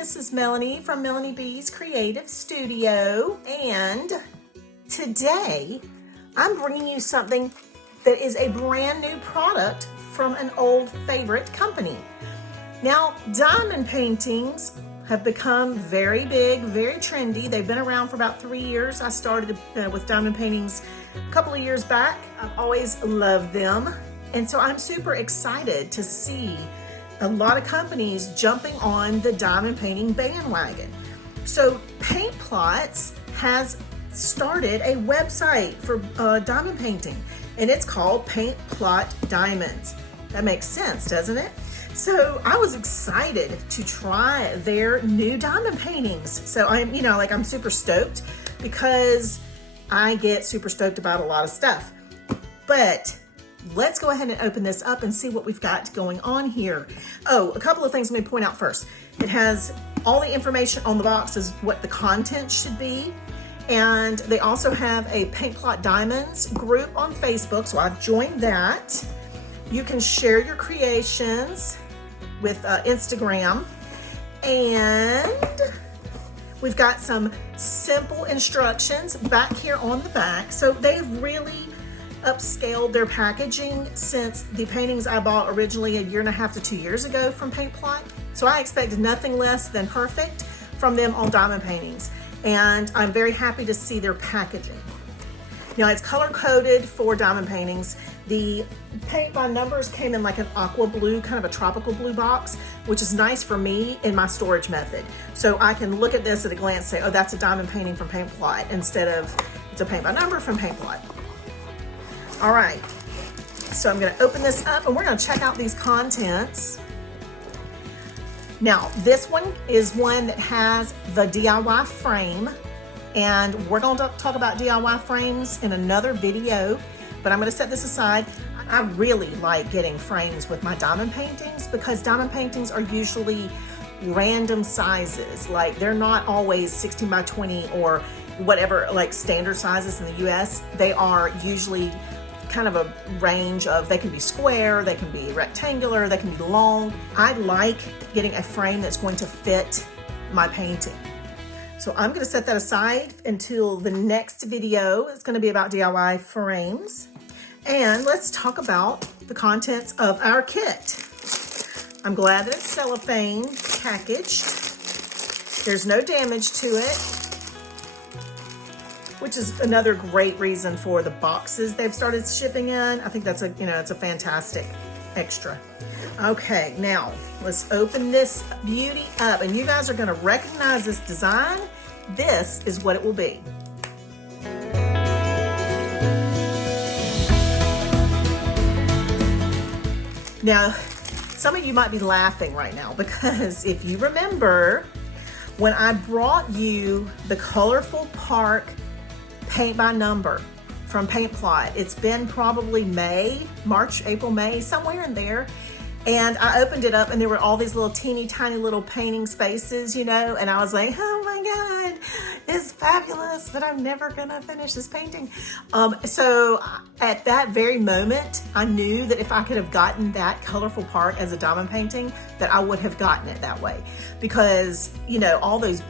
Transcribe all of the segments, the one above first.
this is Melanie from Melanie B's Creative Studio, and today I'm bringing you something that is a brand new product from an old favorite company. Now, diamond paintings have become very big, very trendy. They've been around for about 3 years. I started with diamond paintings a couple of years back. I've always loved them, and so I'm super excited to see a lot of companies jumping on the diamond painting bandwagon. So Paint Plots has started a website for diamond painting, and it's called Paint Plot Diamonds. That makes sense, doesn't it? So I was excited to try their new diamond paintings. So I'm super stoked because I get super stoked about a lot of stuff. But let's go ahead and open this up and see what we've got going on here. Oh, a couple of things let me point out first. It has all the information on the box is what the content should be. And they also have a Paint Plot Diamonds group on Facebook, so I've joined that. You can share your creations with Instagram. And we've got some simple instructions back here on the back. So they've really upscaled their packaging since the paintings I bought originally 1.5 to 2 years ago from Paint Plot. So I expected nothing less than perfect from them on diamond paintings. And I'm very happy to see their packaging. Now it's color coded for diamond paintings. The paint by numbers came in like an aqua blue, kind of a tropical blue box, which is nice for me in my storage method. So I can look at this at a glance and say, oh, that's a diamond painting from Paint Plot, instead of it's a paint by number from Paint Plot. All right, so I'm gonna open this up and we're gonna check out these contents. Now, this one is one that has the DIY frame, and we're going to talk about DIY frames in another video, but I'm going to set this aside. I really like getting frames with my diamond paintings because diamond paintings are usually random sizes. Like, they're not always 16 by 20 or whatever, like standard sizes in the US. They are usually kind of a range of, they can be square, they can be rectangular, they can be long. I like getting a frame that's going to fit my painting. So I'm gonna set that aside until the next video. It's gonna be about DIY frames. And let's talk about the contents of our kit. I'm glad that it's cellophane packaged. There's no damage to it, which is another great reason for the boxes they've started shipping in. I think that's it's a fantastic extra. Okay, now let's open this beauty up, and you guys are gonna recognize this design. This is what it will be. Now, some of you might be laughing right now because if you remember when I brought you the Colorful Park paint by number from Paint Plot, it's been probably March, April, May, somewhere in there. And I opened it up and there were all these little teeny tiny little painting spaces, and I was like, oh my God, it's fabulous, but I'm never gonna finish this painting. So at that very moment, I knew that if I could have gotten that Colorful Park as a diamond painting, that I would have gotten it that way. Because, all these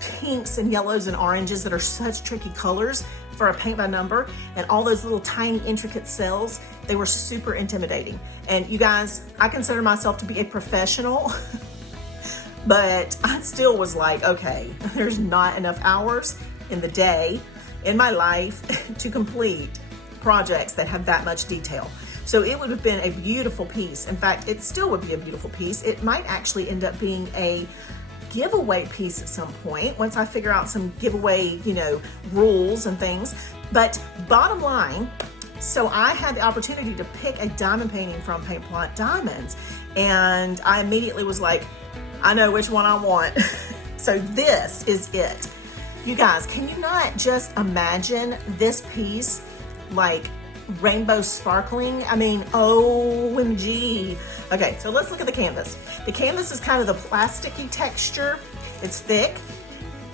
pinks and yellows and oranges that are such tricky colors for a paint by number, and all those little tiny intricate cells, they were super intimidating. And you guys, I consider myself to be a professional, but I still was like, okay, there's not enough hours in the day in my life to complete projects that have that much detail. So it would have been a beautiful piece. In fact, it still would be a beautiful piece. It might actually end up being a giveaway piece at some point once I figure out some giveaway, rules and things. But bottom line, so I had the opportunity to pick a diamond painting from Paint Plot Diamonds, and I immediately was like, I know which one I want. So this is it. You guys, can you not just imagine this piece like rainbow sparkling? I mean, OMG. Okay, so let's look at the canvas. The canvas is kind of the plasticky texture. It's thick.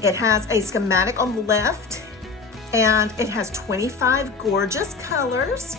It has a schematic on the left, and it has 25 gorgeous colors.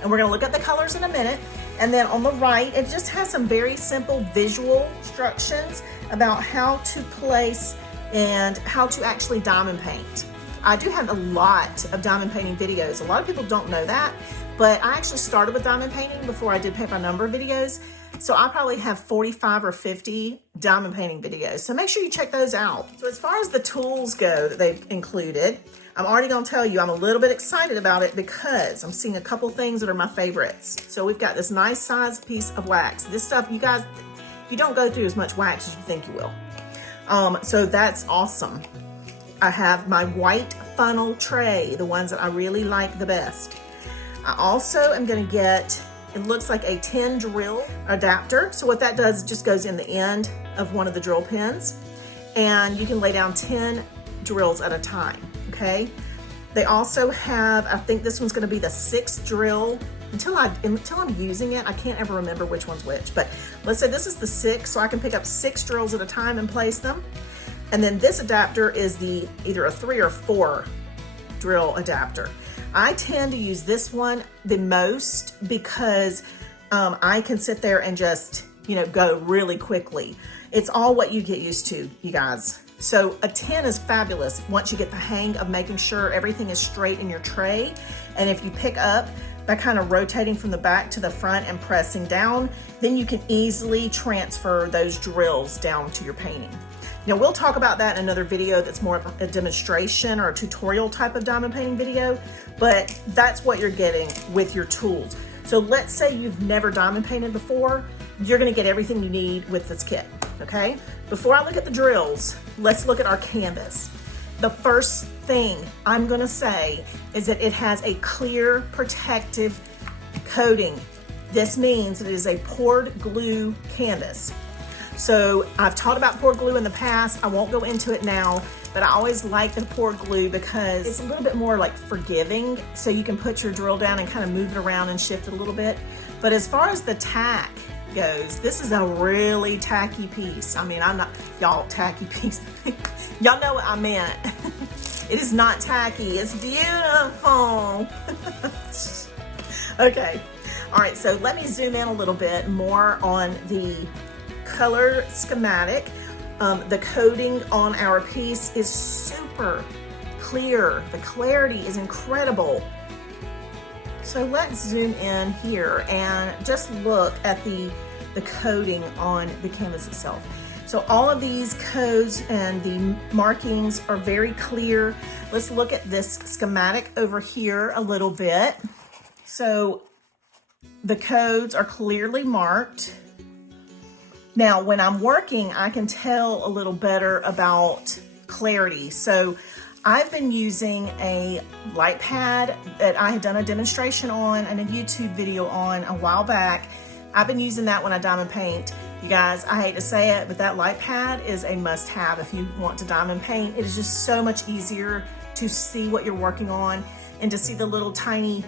And we're gonna look at the colors in a minute. And then on the right, it just has some very simple visual instructions about how to place and how to actually diamond paint. I do have a lot of diamond painting videos. A lot of people don't know that, but I actually started with diamond painting before I did paint by number videos. So I probably have 45 or 50 diamond painting videos. So make sure you check those out. So as far as the tools go that they've included, I'm already gonna tell you I'm a little bit excited about it because I'm seeing a couple things that are my favorites. So we've got this nice size piece of wax. This stuff, you guys, you don't go through as much wax as you think you will. So that's awesome. I have my white funnel tray, the ones that I really like the best. I also am gonna get, it looks like a 10 drill adapter. So what that does, just goes in the end of one of the drill pins, and you can lay down 10 drills at a time, okay? They also have, I think this one's gonna be the 6th drill. Until I'm using it, I can't ever remember which one's which, but let's say this is the 6th, so I can pick up 6 drills at a time and place them. And then this adapter is the either a 3 or 4 drill adapter. I tend to use this one the most because I can sit there and just, you know, go really quickly. It's all what you get used to, you guys. So a 10 is fabulous once you get the hang of making sure everything is straight in your tray. And if you pick up by kind of rotating from the back to the front and pressing down, then you can easily transfer those drills down to your painting. Now we'll talk about that in another video that's more of a demonstration or a tutorial type of diamond painting video, but that's what you're getting with your tools. So let's say you've never diamond painted before, you're gonna get everything you need with this kit, okay? Before I look at the drills, let's look at our canvas. The first thing I'm gonna say is that it has a clear protective coating. This means it is a poured glue canvas. So I've taught about poured glue in the past. I won't go into it now, but I always like the poured glue because it's a little bit more like forgiving. So you can put your drill down and kind of move it around and shift it a little bit. But as far as the tack goes, this is a really tacky piece. I mean, I'm not, y'all, tacky piece. Y'all know what I meant. It is not tacky, it's beautiful. Okay, all right, so let me zoom in a little bit more on the color schematic. The coating on our piece is super clear. The clarity is incredible. So let's zoom in here and just look at the coating on the canvas itself. So all of these codes and the markings are very clear. Let's look at this schematic over here a little bit. So the codes are clearly marked. Now, when I'm working, I can tell a little better about clarity. So I've been using a Lightpad that I had done a demonstration on and a YouTube video on a while back. I've been using that when I diamond paint. You guys, I hate to say it, but that Lightpad is a must-have if you want to diamond paint. It is just so much easier to see what you're working on and to see the little tiny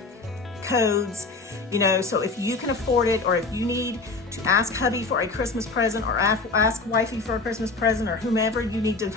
codes, you know. So if you can afford it, or if you need to ask hubby for a Christmas present, or ask wifey for a Christmas present, or whomever you need to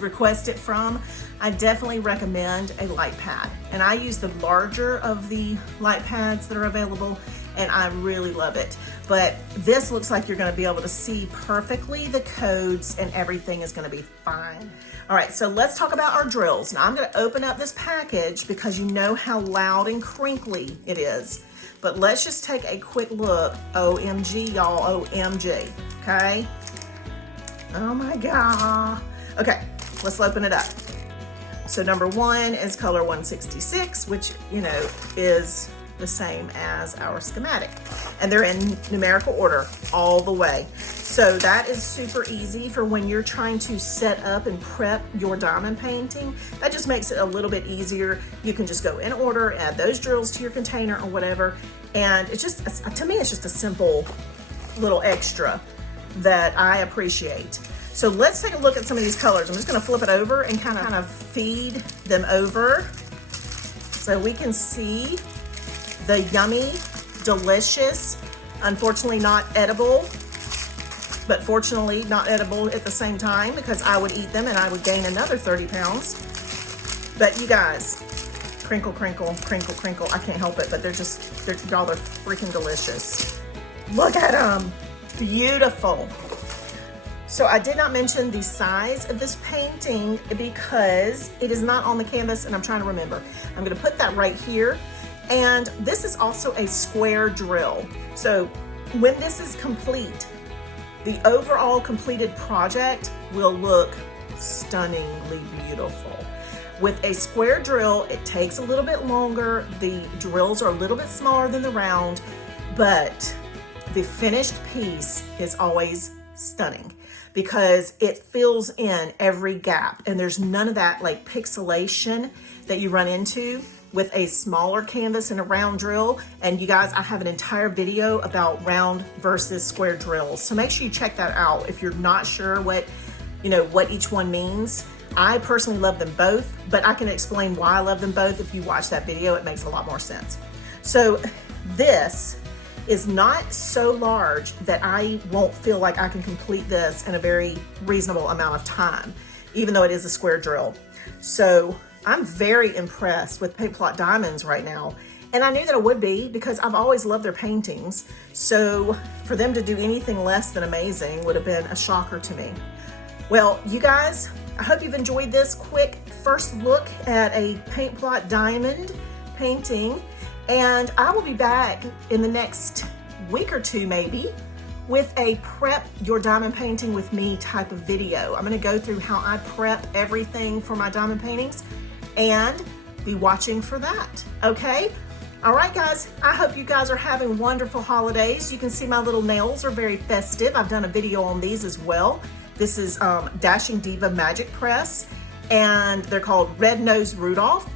request it from, I definitely recommend a Lightpad. And I use the larger of the Lightpads that are available, and I really love it. But this looks like you're gonna be able to see perfectly the codes and everything is gonna be fine. All right, so let's talk about our drills. Now I'm gonna open up this package because you know how loud and crinkly it is. But let's just take a quick look. OMG, y'all, OMG, okay? Oh my God. Okay, let's open it up. So number one is color 166, which, you know, is the same as our schematic. And they're in numerical order all the way. So that is super easy for when you're trying to set up and prep your diamond painting. That just makes it a little bit easier. You can just go in order, add those drills to your container or whatever. And it's just, to me, it's just a simple little extra that I appreciate. So let's take a look at some of these colors. I'm just gonna flip it over and kind of feed them over so we can see the yummy, delicious, unfortunately not edible, but fortunately not edible at the same time, because I would eat them and I would gain another 30 pounds. But you guys, Crinkle, crinkle, crinkle, crinkle. I can't help it, but y'all, they're freaking delicious. Look at them. Beautiful. So I did not mention the size of this painting because it is not on the canvas and I'm trying to remember. I'm gonna put that right here. And this is also a square drill. So when this is complete, the overall completed project will look stunningly beautiful. With a square drill, it takes a little bit longer. The drills are a little bit smaller than the round, but the finished piece is always stunning because it fills in every gap, and there's none of that like pixelation that you run into with a smaller canvas and a round drill. And you guys, I have an entire video about round versus square drills, so make sure you check that out if you're not sure what each one means. I personally love them both, but I can explain why I love them both. If you watch that video, it makes a lot more sense. So this is not so large that I won't feel like I can complete this in a very reasonable amount of time, even though it is a square drill. So I'm very impressed with Paint Plot Diamonds right now. And I knew that I would be because I've always loved their paintings. So for them to do anything less than amazing would have been a shocker to me. Well, you guys, I hope you've enjoyed this quick first look at a Paint Plot Diamond painting. And I will be back in the next week or two maybe with a prep your diamond painting with me type of video. I'm gonna go through how I prep everything for my diamond paintings and be watching for that, okay? All right, guys, I hope you guys are having wonderful holidays. You can see my little nails are very festive. I've done a video on these as well. This is Dashing Diva Magic Press, and they're called Red Nose Rudolph.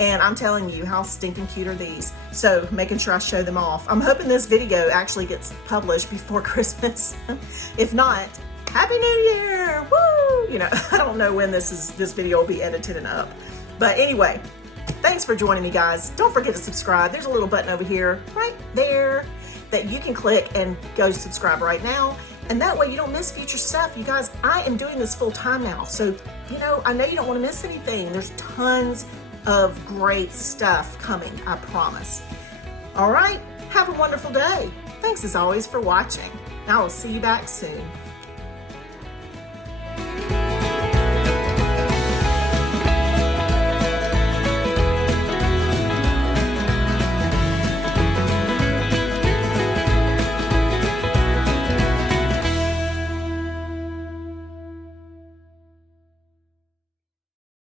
And I'm telling you, how stinking cute are these? So making sure I show them off. I'm hoping this video actually gets published before Christmas. If not, Happy New Year, woo! I don't know when this video will be edited and up. But anyway, thanks for joining me, guys. Don't forget to subscribe. There's a little button over here, right there, that you can click and go subscribe right now. And that way you don't miss future stuff. You guys, I am doing this full time now. So, I know you don't want to miss anything. There's tons of great stuff coming, I promise. All right, have a wonderful day. Thanks as always for watching. I will see you back soon.